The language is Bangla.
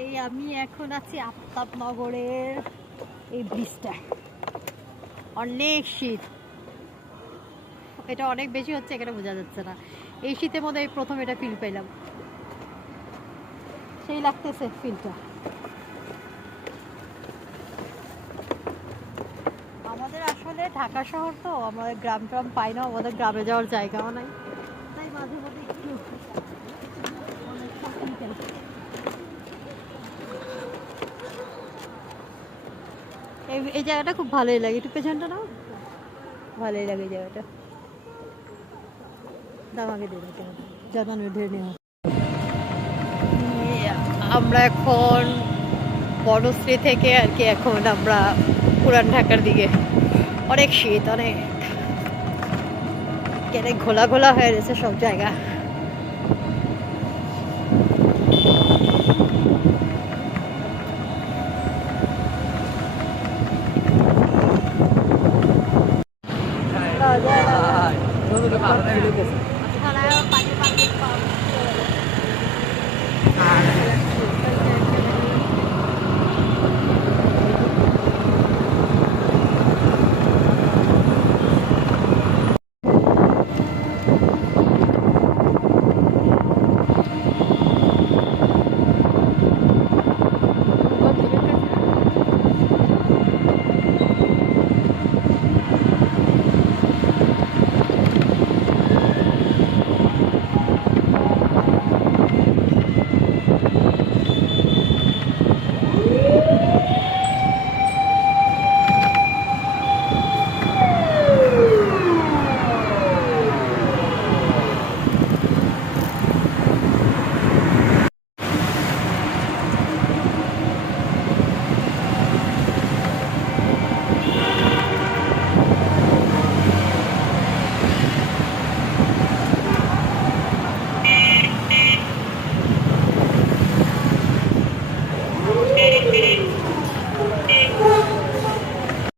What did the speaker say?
এই আমি এখন আছি আফতাবনগরের এই ব্রিজটা, অনেক শীত, এটা অনেক বেশি হচ্ছে, এখানে বোঝা যাচ্ছে না। এই শীতের মধ্যে এই প্রথম এটা ফিল পেলাম, সেই লাগতেছে ফিলটা। আমাদের আসলে ঢাকা শহর তো, আমাদের গ্রাম ট্রাম পাই না, আমাদের গ্রামে যাওয়ার জায়গাও নাই, তাই মাঝে মাঝে একটু এই জায়গাটা খুব ভালোই লাগে, একটু পেছনটা নাও, ভালোই লাগে এই জায়গাটা। দাম আগে দিয়ে রাখতে হবে, জানানো ধরে নেওয়া। আমরা এখন বনশ্রী থেকে আর কি এখন আমরা পুরান ঢাকার দিকে। অনেক শীত, অনেক অনেক ঘোলা ঘোলা হয়ে গেছে সব জায়গা।